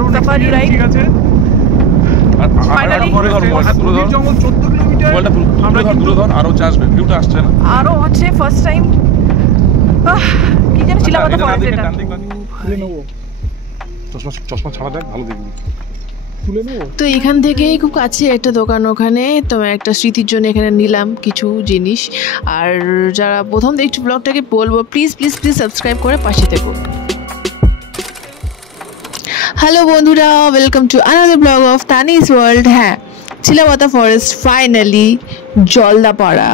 দারুণ safari ride. ঠিক আছে ফাইনালি জঙ্গল 14 কিলোমিটার আমরা দূরে ধর আরো আসবে ভিউটা আসছে না আরো হচ্ছে ফার্স্ট টাইম কি যেন চিলাপাতা ফরেস্ট এটা তুলে নেবো চশমা ছাড়া দেখ ভালো দেখবি তুলে নেবো। তো এখান থেকেই খুব কাছে একটা দোকান, ওখানে তো একটা স্মৃতির জন্য এখানে নিলাম কিছু জিনিস। আর যারা প্রথম দেখছো ব্লগটাকে বলবো প্লিজ প্লিজ প্লিজ সাবস্ক্রাইব করে পাশে থেকো। হ্যালো বন্ধুরা, welcome to another blog of Tanis world. হ্যাঁ, চিলাপাতা ফরেস্ট ফাইনালি জলদাপাড়া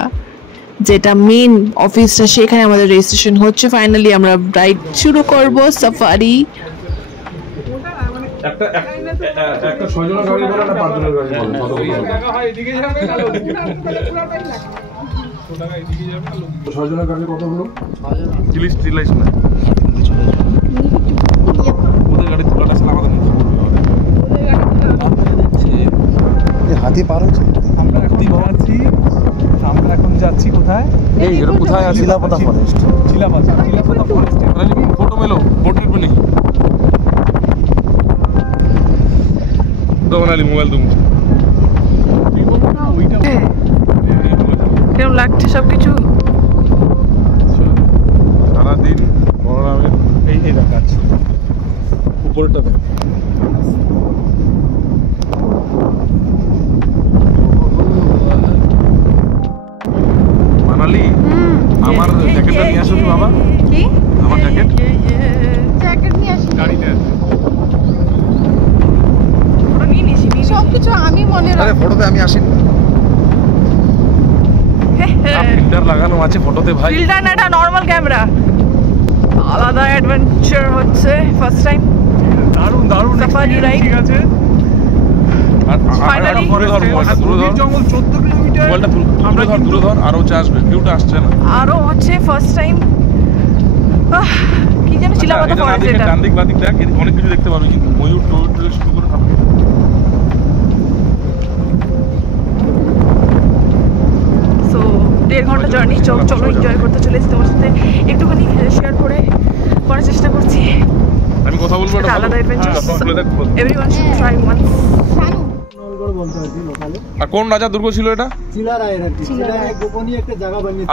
যেটা মেন অফিসটা, সেখানে আমাদের রেজিস্ট্রেশন হচ্ছে। ফাইনালি আমরা রাইড শুরু করব সাফারি। একটা 6 জনের গাড়ি বলে না 5 জনের গাড়ি বলে কত টাকা হয় এদিকে যাবে না ওদিকে যাবে 6 জনের গাড়ি কত হলো 30 না ওদের গাড়ি তোলাটা ছিল আমাদের হাতি পার হচ্ছে। আমরা এখন যাচ্ছি কোথায়? এই এটা কোথায় আছে Chilapata forest. Chilapata forest. Photo মেলো ফটো নিবি তো বানালি মোবাইল তুমি ওইটা কেমন লাগছে সবকিছু? সারাদিন বড়রামের এই দেখ আছে উপরটা দেখ মানালি আমার জ্যাকেটটা নিয়ে আসো কি বাবা? কি আমার জ্যাকেট জ্যাকেট নিয়ে আসি গাড়িতে ফটো নিয়ে নিছি সবকিছু আমি মনে আরে ফটোতে আমি আসিনি। ফিল্টার লাগানো আছে ফটোতে ভাই। ফিল্টার না, এটা নরমাল ক্যামেরা। আলাদা অ্যাডভেঞ্চার হচ্ছে ফার্স্ট টাইম দারুণ সাফারি রাইড। ঠিক আছে আর Finally, দূরে ধর মোবাইলটা দূরে ধর জঙ্গল 14 কিলোমিটার মোবাইলটা দূরে ধর আরো আসবে ভিউটা আসছে না আরো হচ্ছে ফার্স্ট টাইম কি যেন চিলাপাতা ফরেস্ট এটা ডান দিক বাদিক দেখ অনেক কিছু দেখতে পারবি কিন্তু ময়ূর টয়ূর থেকে শুরু করে থাকবে সো 1.5 ঘন্টা জার্নি। চলো এনজয় করতে চলেছি, তোমার সাথে একটুখানি শেয়ার করার চেষ্টা করছি। আমি কথা বলবো এটা আলাদা adventure. Everyone should try once. আর কোন রাজা দুর্গ ছিল এটা?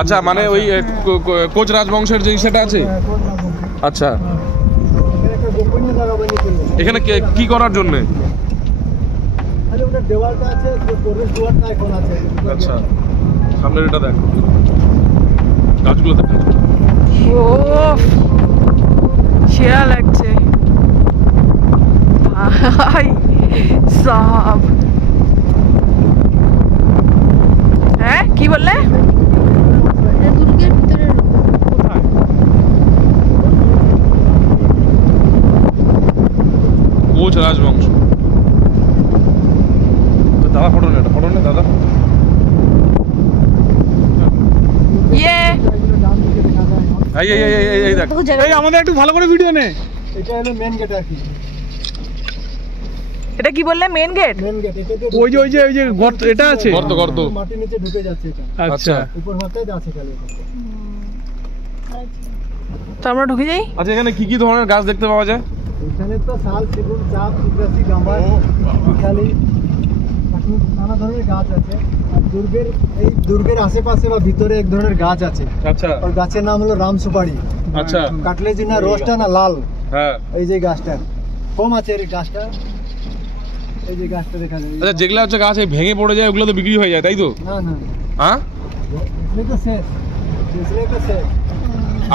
আচ্ছা মানে ওই কোচ রাজবংশের যে সেটা আছে। আচ্ছা এখানে কি করার জন্য? আচ্ছা সামনের এটা দেখ গাছগুলো দেখ ও সেরা লাগছে ভাই সাব। হ্যাঁ কি বললে? দুর্গের ভিতরে কোচ রাজবংশ। দাদা ফটো নে দাদা। ইয়ে এই দেখ এই আমাদের একটু ভালো করে ভিডিও নে। এটা হলো মেন গেট আর কি। এটা কি বললে? Main gate? মেন গেট ওই যে গর্ত এটা আছে গর্ত মাটির নিচে ঢুকে যাচ্ছে এটা। আচ্ছা উপর মাথায় আছে খালি। তো আমরা ঢুকে যাই। আচ্ছা এখানে কি ধরনের গাছ দেখতে পাওয়া যায়? এখানে তো শাল, সেগুন, চাপ, চিত্রাসি, গাম্বার, খালি নানা ধরনের গাছ আছে। আর দুর্গের আশেপাশে বা ভিতরে এক ধরনের গাছ আছে। আচ্ছা আর গাছের নাম হলো রাম সুপারি। আচ্ছা কাটলে যে না রসটা না লাল, হ্যাঁ এই যে গাছটা কম আছে এই গাছটা। এই যে গাছটা দেখা যায়। আচ্ছা যেগুলো হচ্ছে গাছ ভেঙে পড়ে যায় ওগুলো তো বিক্রি হয়ে যায় তাই তো? না না হ্যাঁ इसमें तो শেষ, दूसरे का শেষ।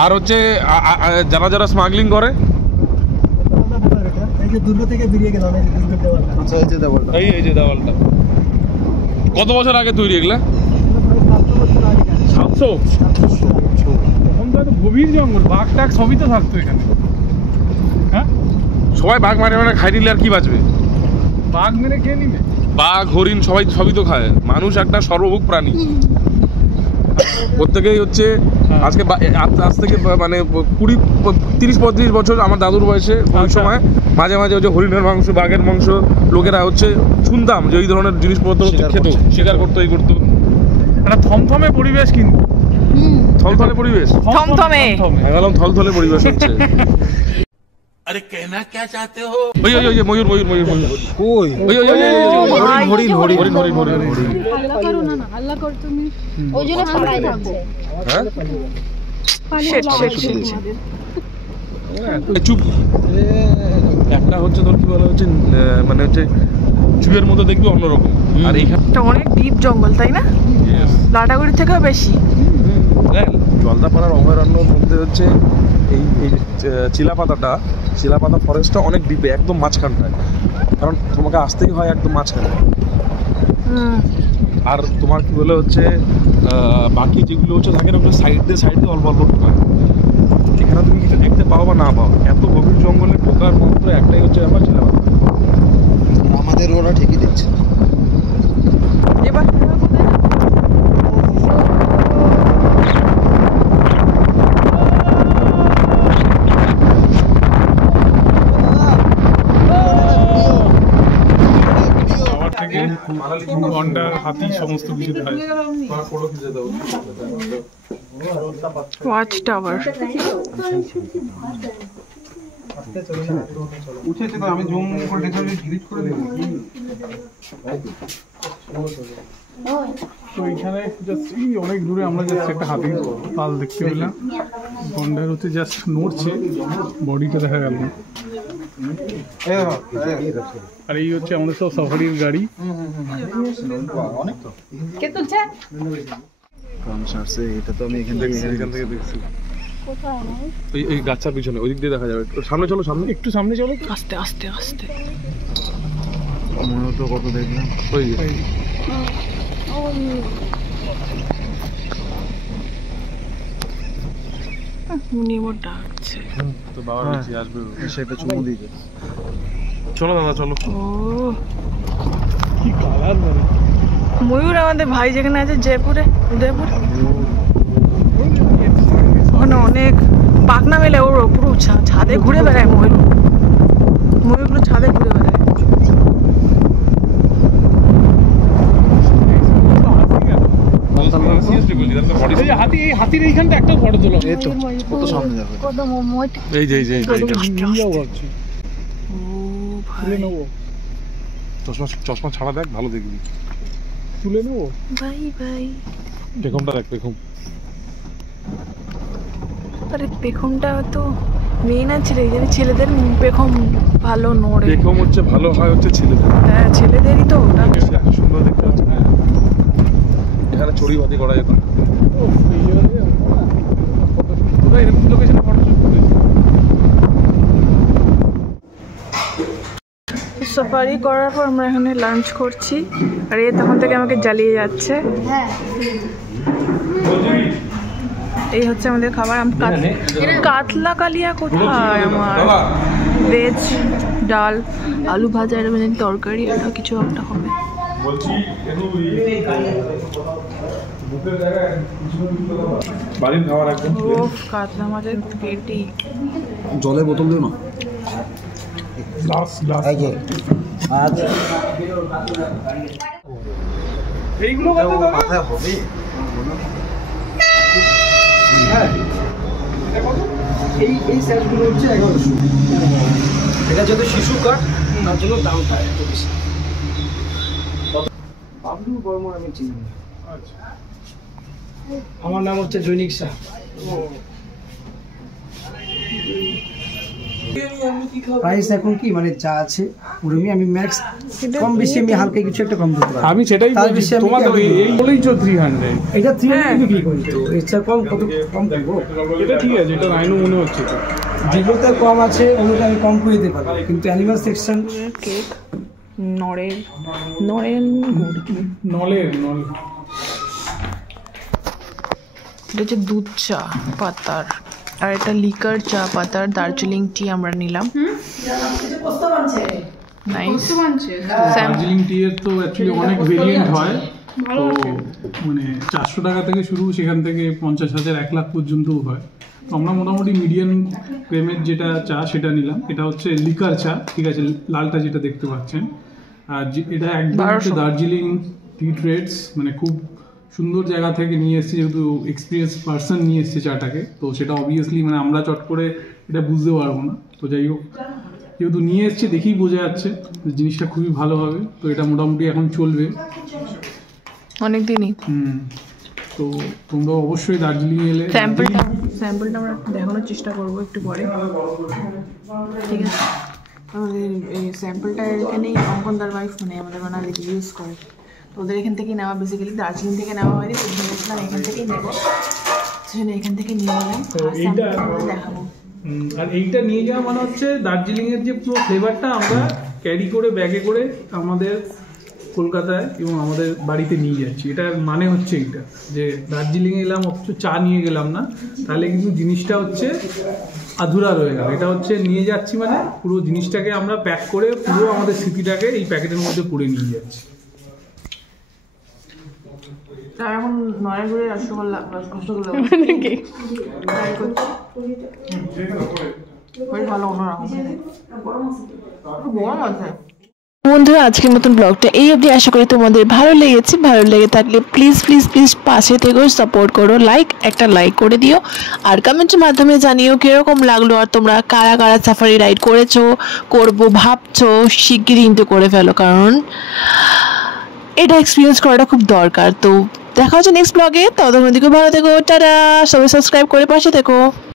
আর হচ্ছে যারা স্মাগলিং করে এই যে দুর্গ থেকে বেরিয়ে গেলাম, এই যে দুর্গের দেওয়ালটা। আচ্ছা এই যে দেওয়ালটা, এই যে দেওয়ালটা কত বছর আগে তৈরি এগুলা? 700 বছর আগে। 700? তখন তো এত গভীর জঙ্গল, বাঘ টাক সবই তো থাকতো এখানে। হ্যাঁ সবাই বাঘ মারে খাই নিলে আর কি বাঁচবে? বাঘ মেরে খেয়ে নিবে। বাঘ হরিণ সবই তো খায়। মানুষ একটা সর্বভোগ প্রাণী। প্রত্যেকেই হচ্ছে আজকে আজ থেকে মানে 30-35 বছর আমার দাদুর বয়সে ওই সময় মাঝে মাঝে ওই যে হরিণের মাংস, বাঘের মাংস লোকেরা হচ্ছে শুনতাম যে এই ধরনের জিনিসপত্র খেত, শিকার করতো, এই করতো। একটা থমথমে পরিবেশ কিন্তু। থলথলে পরিবেশ। থমথমে থলথলে পরিবেশ হচ্ছে। আরে कहना क्या चाहते हो ওই ওই ওই ময়ূর ময়ূর ময়ূর ময়ূর কই ওই ওই ওই হরিণ হরিণ হরিণ হরিণ হাল্লা করো না হাল্লা কর তুমি ওই জন্য সবাই থাকবো হ্যাঁ শেট শেট শেট চুপ একটা হচ্ছে তোর কি বলা হচ্ছে মানে হচ্ছে চুপের মতো দেখবি অন্যরকম আর এইখানে এটা অনেক ডিপ জঙ্গল তাই না লাটাগুড়ির থেকেও বেশি জলদাপাড়ার অভয়ারণ্যের মধ্যে হচ্ছে এই এই চিলাপাতা ফরেস্টটা অনেক ডিপে একদম মাঝখানটায় কারণ তোমাকে আসতেই হয় একদম মাঝখানে আর তোমার কি বলে হচ্ছে বাকি যেগুলো হচ্ছে থাকে না সাইড দিয়ে অল্প অল্প ঢোকা এখানে তুমি কিছু দেখতে পাও বা না পাও এত গভীর জঙ্গলে ঢোকার মাত্র একটাই হচ্ছে ব্যাপার চিলাপাতা আমাদের ওরা ঠিকই দিচ্ছে এবার খাবার থেকে গন্ডার হাতি সমস্ত কিছু দেখা যায়। ওয়াচ টাওয়ার উঠেছে তো আমি জুম করে দেখে ডিলিট করে দেবো তো এখানে জাস্ট এই অনেক দূরে আমরা জাস্ট একটা হাতির পাল দেখতে পেলাম গন্ডার হচ্ছে জাস্ট নড়ছে বডিটা দেখা গেল না। আর এই হচ্ছে আমাদের সব সাফারির গাড়ি এটা তো আমি এখান থেকে দেখছি এই গাছটার পিছনে ওই দিক দিয়ে দেখা যাবে সামনে চলো সামনে একটু সামনে চলো আস্তে আস্তে আস্তে মনে তো কত দেখলাম ওই নিমো ডাকছে তো বাবা নিচে আসবে সেটা চুমু দিয়েছে চলো দাদা চলো ও কি কালার মানে ময়ূর আমাদের ভাই যেখানে আছে জয়পুরে উদয়পুর ওখানে অনেক পাখনা মেলে ওর পুরো ছাদে ঘুরে বেড়ায় ময়ূরগুলো ছাদে ঘুরে বেড়ায় এই হাতির এইখানটা একটা ফটো তোলো এই তো কত সামনে যাবে কত মোট এই যে ভাবছি ও তুলে ভাই নেবো চশমা ছাড়া দেখ ভালো দেখবি তুলে নেবো ভাই ভাই পেখমটা দেখ পেখম আরে পেখমটা তো মেয়ে না ছেলেদের পেখম ভালো নড়ে পেখম হচ্ছে ভালো হয় হচ্ছে ছেলেদের হ্যাঁ ছেলেদেরই তো ওটা এত সুন্দর দেখতে হচ্ছে এখানে চড়িবাদি করা যেত তোরা এরকম লোকেশনে ফটো শুট করেছিস সাফারি করার পর আমরা এখানে লাঞ্চ করছি আর এ তখন থেকে আমাকে জ্বালিয়ে যাচ্ছে এই হচ্ছে আমাদের খাবার কাতলা কালিয়া কোথায় আমার ভেজ ডাল আলু ভাজা এরকম তরকারি এটা কিছু একটা হবে বাড়ির খাবার একদম ও কাতলা মাছের পেটি জলে বোতল দিও না গ্লাস আজ এইগুলো মাথায় হবে এই সেটগুলো হচ্ছে 1100 এটা যদি শিশু কাট তার জন্য দামটা একটু বেশি বাবলু বর্মন আমি চিনি আমার নাম হচ্ছে জৈনিক শাহ প্রাইস এখন কি মানে যা আছে ওরমই আমি ম্যাক্স কম বেশি আমি হালকা কিছু একটা কম দিতে পারি আমি সেটাই তার বলছি বেশি আমি তোমার তো কি এই বলেই তো 300 এটা 300 বিক্রি করি তো এটা কম কত কম দেবো এটা ঠিক আছে এটা নাইনও মনে হচ্ছে তো যেগুলোতে কম আছে ওগুলো আমি কম করে দিতে পারবো কিন্তু অ্যানিমাল সেকশন কেক নড়ের গুড় নল এটা হচ্ছে দুধ চা পাতার আর এটা লিকার চা পাতার দার্জিলিং টি আমরা নিলাম নাইস দার্জিলিং টি এর তো অ্যাকচুয়ালি অনেক ভেরিয়েন্ট হয় তো মানে 400 টাকা থেকে শুরু সেখান থেকে 50,000 1 লাখ পর্যন্তও হয় তো আমরা মোটামুটি মিডিয়াম ক্রেমের যেটা চা সেটা নিলাম এটা হচ্ছে লিকার চা ঠিক আছে লালটা যেটা দেখতে পাচ্ছেন আর এটা একদম হচ্ছে দার্জিলিং টি ট্রেডস মানে খুব সুন্দর জায়গা থেকে নিয়ে এসেছি যেহেতু এক্সপিরিয়েন্স পার্সন নিয়ে এসেছে চাটাকে তো সেটা অবভিয়াসলি মানে আমরা চট করে এটা বুঝতে পারবো না তো যাই হোক, যেহেতু নিয়ে এসছে দেখেই বোঝা যাচ্ছে যে জিনিসটা খুবই ভালো হবে। তো এটা মোটামুটি এখন চলবে অনেক দিনই। তো তোমরা অবশ্যই দার্জিলিং এলে স্যাম্পলটা আমরা দেখানোর চেষ্টা করবো একটু পরে, ঠিক আছে? আমাদের এই স্যাম্পলটা এখানেই অঙ্কনদার ওয়াইফ মানে আমাদের বানালে ইউজ করে, তো ওদের এখান থেকেই নেওয়া, বেসিক্যালি দার্জিলিং থেকে নেওয়া হয়নি, তো ভেবেছিলাম এখান থেকেই নেবো, সেখানে এখান থেকে নিয়ে নিলাম। দেখাবো। আর এইটা নিয়ে যাওয়া মানে হচ্ছে দার্জিলিংয়ের যে পুরো ফ্লেভারটা আমরা ক্যারি করে ব্যাগে করে আমাদের কলকাতায় এবং আমাদের বাড়িতে নিয়ে যাচ্ছি। এটার মানে হচ্ছে এইটা, যে দার্জিলিংয়ে এলাম অথচ চা নিয়ে গেলাম না, তাহলে কিন্তু জিনিসটা হচ্ছে আধুরা রয়ে গেল। এটা হচ্ছে নিয়ে যাচ্ছি মানে পুরো জিনিসটাকে আমরা প্যাক করে পুরো আমাদের স্মৃতিটাকে এই প্যাকেটের মধ্যে পুরে নিয়ে যাচ্ছি। এখন নয়াগুড়ে রসগোল্লা ট্রাই করছি, বেশ ভালো, অন্যরকম গরম আছে। বন্ধুরা আজকের মতন ব্লগটা এই অবধি, আশা করি তোমাদের ভালো লেগেছে। ভালো লেগে থাকলে প্লিজ প্লিজ প্লিজ পাশে থেকেও সাপোর্ট করো, একটা লাইক করে দিও, আর কমেন্টের মাধ্যমে জানিও কিরকম লাগলো, আর তোমরা কারা কারা সাফারি রাইড করেছো, করবো ভাবছো, শিগগিরই কিন্তু করে ফেলো, কারণ এটা এক্সপিরিয়েন্স করাটা খুব দরকার। তো দেখা হচ্ছে নেক্সট ব্লগে, ততক্ষণ দিকে ভালো থেকো, টাটা, সবাই সাবস্ক্রাইব করে পাশে থেকো।